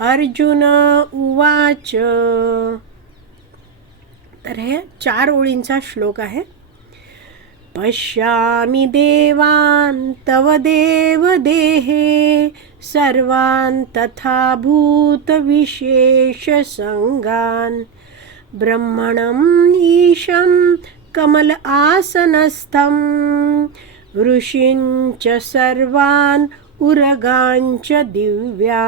अर्जुन उवाच. तर हे चार ओळींचा श्लोक आहे. पश्यामि देवान् तव देव देहे सर्वान् तथा भूतविशेषसङ्गान् ब्रह्मणम् ईशं कमल आसनस्थं ऋषींच सर्वान् उरगांच दिव्या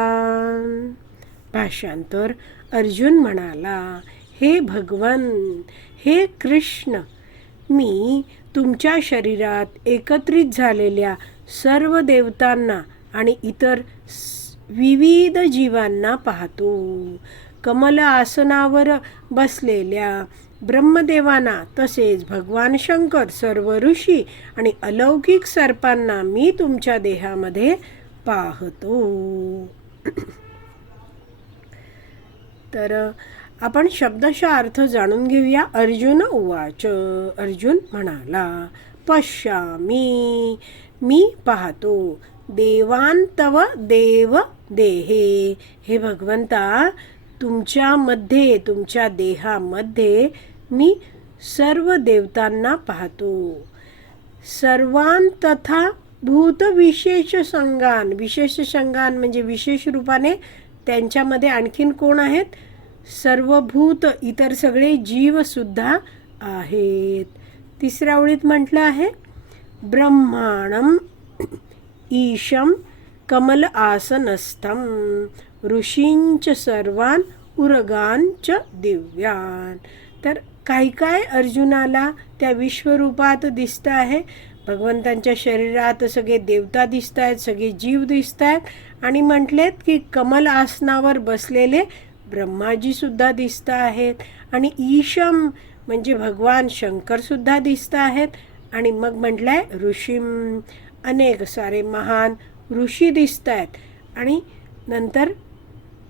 भाषांतर अर्जुन म्हणाला हे भगवन हे कृष्ण मी तुमच्या शरीरात एकत्रित झालेल्या सर्व देवतांना आणि इतर विविध जीवांना पाहतो. कमल आसनावर बसलेल्या ब्रह्मदेवांना तसेच भगवान शंकर सर्व ऋषी आणि अलौकिक सर्पांना मी तुमच्या देहामध्ये पाहतो. तर आपण शब्दशः अर्थ जाणून घेऊया. अर्जुन उवाच. अर्जुन म्हणाला पश्यामी मी पाहतो देवांतव देव देहे. हे भगवंता तुमच्यामध्ये तुमच्या देहामध्ये मी सर्व देवतांना पाहतो. सर्वान तथा भूत विशेष संगान विशेष संगान म्हणजे विशेष रूपाने त्यांच्यामध्ये आणखीन कोण आहेत? सर्व भूत इतर सगळे जीवसुद्धा आहेत. तिसऱ्या ओळीत म्हटलं आहे ब्रह्माणम ईशम कमल आसनस्थम. ऋषींच सर्वान उरगांच दिव्यान. तर काही काय अर्जुनाला त्या विश्वरूपात दिसतं आहे? भगवंतांच्या शरीरात सगळे देवता दिसत आहेत सगळे जीव दिसत आहेत आणि म्हटलेत की कमल आसनावर बसलेले ब्रह्माजीसुद्धा दिसत आहेत आणि ईशम म्हणजे भगवान शंकरसुद्धा दिसत आहेत आणि मग म्हटलंय ऋषीम. अनेक सारे महान ऋषी दिसत आहेत आणि नंतर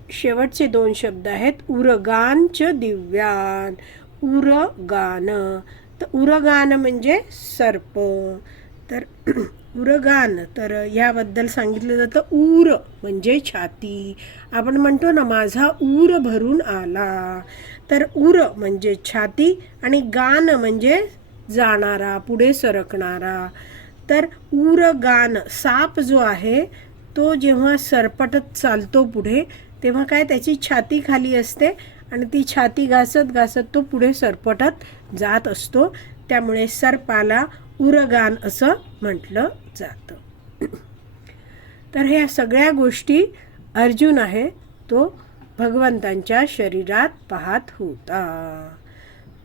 शेवटचे दोन शब्द आहेत उरगांच दिव्यान. उरगान. तर उरगान म्हणजे सर्प. तर उरगान तर याबद्दल सांगितलं जातं ऊर म्हणजे छाती. आपण म्हणतो ना माझा ऊर भरून आला. तर उर म्हणजे छाती आणि गान म्हणजे जाणारा पुढे सरकणारा. तर उरगान साप जो आहे तो जेव्हा सरपटत चालतो पुढे तेव्हा काय त्याची छाती खाली असते आणि ती छाती घासत घासत तो पुढे सरपटत जात असतो. त्यामुळे सर्पाला उरगान असं म्हटलं जातं. तर ह्या सगळ्या गोष्टी अर्जुन आहे तो भगवंतांच्या शरीरात पाहत होता.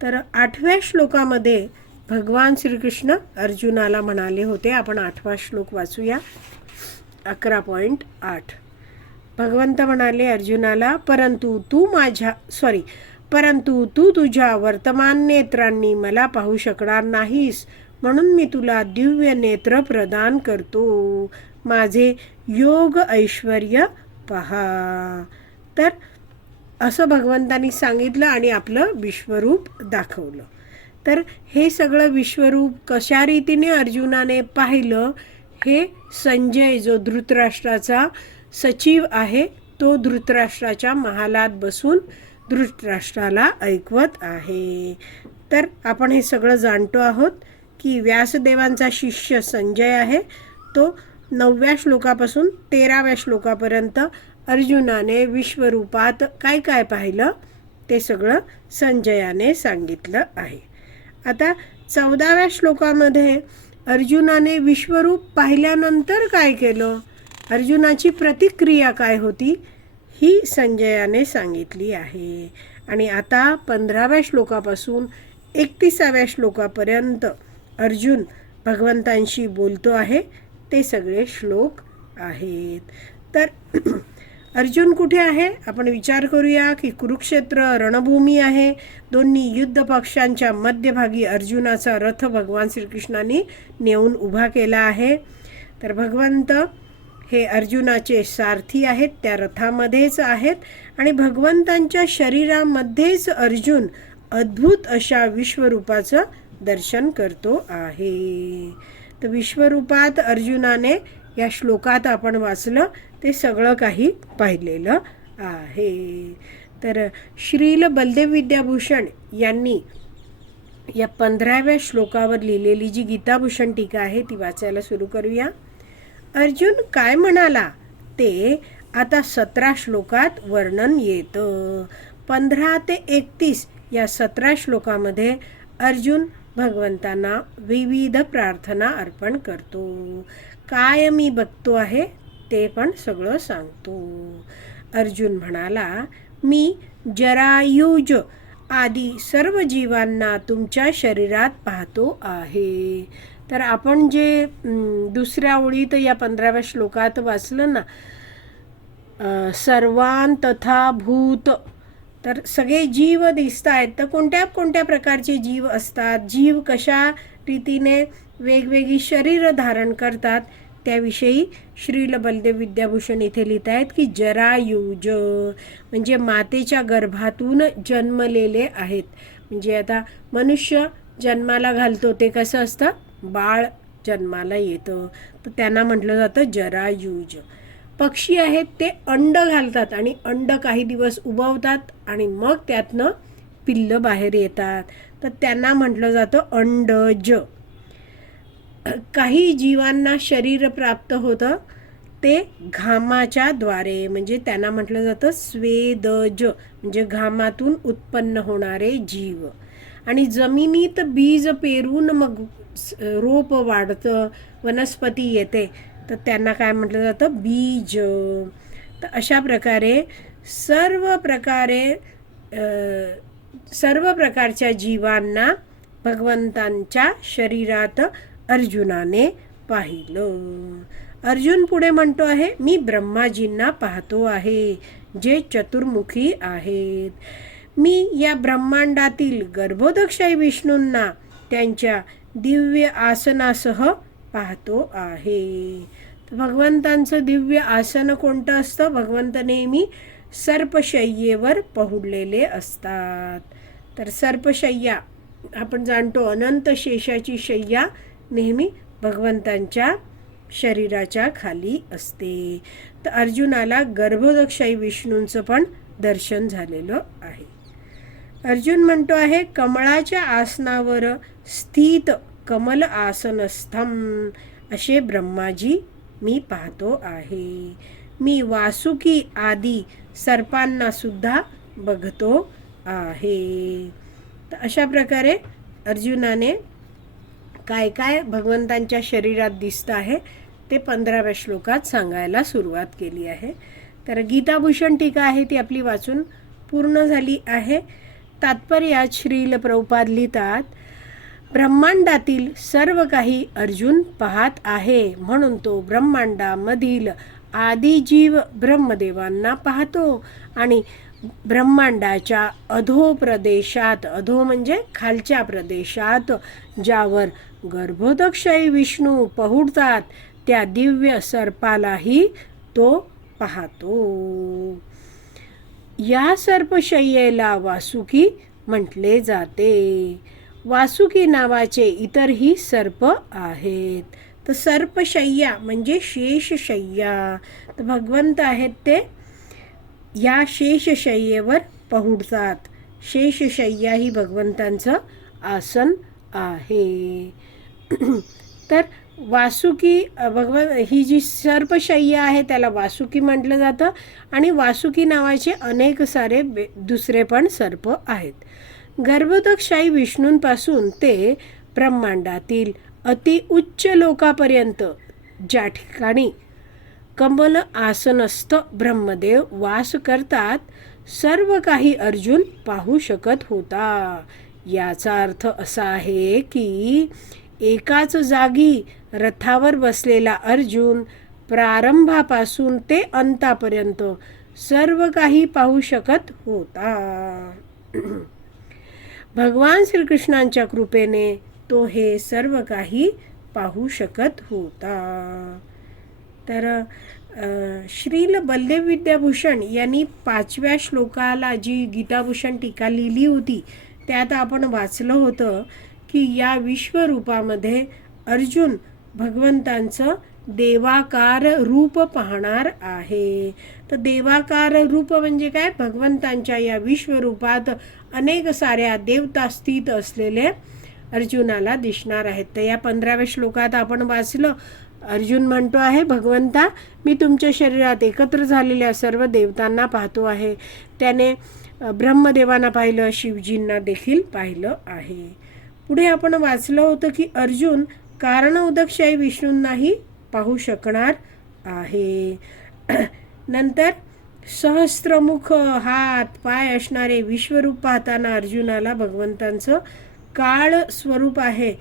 तर आठव्या श्लोकामध्ये भगवान श्रीकृष्ण अर्जुनाला म्हणाले होते. आपण आठवा श्लोक वाचूया. अकरा पॉईंट आठ. भगवंत म्हणाले अर्जुनाला परंतु तू माझ्या सॉरी परंतु तू तुझ्या वर्तमान नेत्रांनी मला पाहू शकणार नाहीस म्हणून मी तुला दिव्य नेत्र प्रदान करतो. माझे योग ऐश्वर पहा. तर असं भगवंतानी सांगितलं आणि आपलं विश्वरूप दाखवलं. तर हे सगळं विश्वरूप कशा रीतीने अर्जुनाने पाहिलं हे संजय जो धृतराष्ट्राचा सचिव आहे तो धृतराष्ट्राच्या महालात बसून धृतराष्ट्राला ऐकवत आहे. तर आपण हे सगळं जाणतो आहोत की व्यासदेवांचा शिष्य संजय आहे. तो नवव्या श्लोकापासून तेराव्या श्लोकापर्यंत अर्जुनाने विश्वरूपात काय काय पाहिलं ते सगळं संजयाने सांगितलं आहे. आता चौदाव्या श्लोकामध्ये अर्जुनाने विश्वरूप पाहिल्यानंतर काय केलं? अर्जुनाची प्रतिक्रिया काय होती? ही संजयाने सांगितली आहे. आणि आता पंधराव्या श्लोकापासून एकतीसाव्या श्लोकापर्यंत अर्जुन भगवंतांशी बोलतो आहे. ते सगळे श्लोक आहेत. तर अर्जुन कुठे आहे? आपण विचार करूया की कुरुक्षेत्र रणभूमी आहे. दोन्ही युद्ध पक्षांच्या मध्यभागी अर्जुनाचा रथ भगवान श्रीकृष्णाने नेऊन उभा केला आहे. तर भगवंत हे अर्जुनाचे सारथी आहेत त्या रथामध्येच आहेत आणि भगवंतांच्या शरीरामध्येच अर्जुन अद्भुत अशा विश्वरूपाचं दर्शन करतो आहे. तर विश्वरूपात अर्जुनाने या श्लोकात आपण वाचलं ते सगळं काही पाहिलेलं आहे. तर श्रील बलदेव विद्याभूषण यांनी या पंधराव्या श्लोकावर लिहिलेली जी गीताभूषण टीका आहे ती वाचायला सुरू करूया. अर्जुन काय म्हणाला? ते आता सतरा श्लोकात वर्णन येतं. पंधरा ते एकतीस या सतरा श्लोकामध्ये अर्जुन भगवंतांना विविध प्रार्थना अर्पण करतो. काय मी बघतो आहे ते पण सगळं सांगतो. अर्जुन म्हणाला मी जरायुज आदी सर्व जीवांना तुमच्या शरीरात पाहतो आहे. तर आपण जे दुसऱ्या ओळीत या पंधराव्या श्लोकात वाचलं ना सर्वान तथा भूत. तर सगळे जीव दिसत आहेत तर कोणत्या कोणत्या प्रकारचे जीव असतात? जीव कशा रीतीने वेगवेगळी शरीर धारण करतात? त्याविषयी श्रील बलदेव विद्याभूषण इथे लिहित आहेत की जरायुज म्हणजे मातेच्या गर्भातून जन्मलेले आहेत. म्हणजे आता मनुष्य जन्माला घालतो ते कसं असतं? बाळ जन्माला येतं. तर त्यांना म्हटलं जातं जरायुज. पक्षी आहेत ते अंड घालतात आणि अंड काही दिवस उबवतात आणि मग त्यातनं पिल्लं बाहेर येतात. तर त्यांना म्हटलं जातं अंडज. काही जीवांना शरीर प्राप्त होतं ते घामाच्या द्वारे म्हणजे त्यांना म्हटलं जातं स्वेदज म्हणजे घामातून उत्पन्न होणारे जीव. आणि जमिनीत बीज पेरून मग रोप वाढतं वनस्पती येते तर त्यांना काय म्हटलं जातं? बीज. तर अशा प्रकारे सर्व प्रकारे सर्व प्रकारच्या जीवांना भगवंतांच्या शरीरात अर्जुनाने पाहिलं. अर्जुन पुढे म्हणतो आहे मी ब्रह्माजींना पाहतो आहे जे चतुर्मुखी आहेत. मी या ब्रह्मांडातील गर्भोदक्षय विष्णूंना त्यांच्या दिव्य आसनासह पाहतो आहे. भगवंतांचं दिव्य आसन कोणतं असतं? भगवंत नेहमी सर्पशय्येवर पहुडलेले असतात. तर सर्पशय्या आपण जाणतो अनंत शेषाची शय्या नेहमी भगवंतांच्या शरीराच्या खाली असते. तर अर्जुनाला गर्भोदक्षाई विष्णूंचं पण दर्शन झालेलं आहे. अर्जुन म्हणतो आहे कमळाच्या आसनावर स्थित कमल आसनस्थम. असे ब्रह्माजी मी पाहतो आहे. मी वासुकी आदी सर्पांना सुद्धा बघतो आहे. तर अशा प्रकारे अर्जुनाने काय काय भगवंतांच्या शरीरात दिसतं आहे ते पंधराव्या श्लोकात सांगायला सुरुवात केली आहे. तर गीताभूषण टीका आहे ती आपली वाचून पूर्ण झाली आहे. तात्पर्यात श्रील प्रभुपाद लिहितात ब्रह्मांडातील सर्व काही अर्जुन पाहत आहे म्हणून तो ब्रह्मांडामधील आदिजीव ब्रह्मदेवांना पाहतो आणि ब्रह्मांडाच्या अधो प्रदेशात अधो म्हणजे खालच्या प्रदेशात ज्यावर गर्भोदक्षयी विष्णू पहुडतात त्या दिव्य सर्पालाही तो पाहतो. या सर्पशय्येला वासुकी म्हटले जाते. वासुकी नावाचे इतरही सर्प आहेत. तर सर्पशय्या म्हणजे शेषशय्या. तर भगवंत आहेत ते. या शेषशय्येवर पहुडतात. शेषशय्या ही भगवंतांचं आसन आहे. तर वासुकी भगवत ही जी सर्पशय्या आहे त्याला वासुकी म्हटलं जातं आणि वासुकी नावाचे अनेक सारे बे दुसरे पण सर्प आहेत. गर्भोदकशाही विष्णूंपासून ते ब्रह्मांडातील अतिउच्च लोकापर्यंत ज्या ठिकाणी कमल आसनस्थ ब्रह्मदेव वास करतात सर्व काही अर्जुन पाहू शकत होता. याचा अर्थ असा आहे की एकाच जागी रथावर बसलेला अर्जुन प्रारंभापासून ते अंतापर्यंत सर्व काही पाहू शकत होता. भगवान श्रीकृष्णांच्या कृपेने तो हे सर्व काही पाहू शकत होता. तर श्रील बल्देव विद्याभूषण यांनी पाचव्या श्लोकाला जी गीताभूषण टीका लिहिली होती त्यात आपण वाचलं होतं की या विश्वरूपामध्ये अर्जुन भगवंतांचं देवाकार रूप पाहणार आहे. तर देवाकार रूप म्हणजे काय? भगवंतांच्या या विश्वरूपात अनेक साऱ्या देवता स्थित असलेले अर्जुनाला दिसणार आहेत. तर या पंधराव्या श्लोकात आपण वाचलं अर्जुन म्हणतो आहे भगवंता मी तुमच्या शरीरात एकत्र झालेल्या सर्व देवतांना पाहतो आहे. त्याने ब्रह्मदेवांना पाहिलं शिवजींना देखील पाहिलं आहे. पुढे आपण वाचलं होतं की अर्जुन कारण उदकशाही विष्णूंनाही पाहू शकणार आहे. नंतर सहस्त्रमुख हात पाय असणारे विश्वरूप पाहताना अर्जुनाला भगवंतांचं काळ स्वरूप आहे.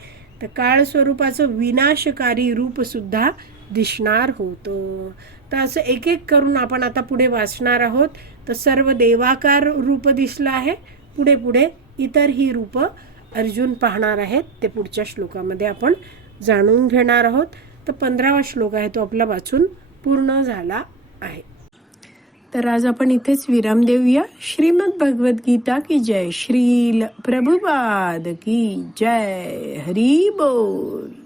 तर काळ स्वरूपाचं विनाशकारी रूप सुद्धा दिसणार होतं. तर असं एक एक करून आपण आता पुढे वाचणार आहोत. तर सर्व देवाकार रूप दिसलं आहे. पुढे पुढे इतर ही अर्जुन पाहणार आहेत. ते पुढच्या श्लोकामध्ये आपण जाणून घेणार आहोत. तर पंधरावा श्लोक आहे तो आपला वाचून पूर्ण झाला आहे. तर आज आपण इथेच विराम देऊया. श्रीमद भगवद्गीता की जय. श्रील प्रभुपाद की जय. हरी बोल.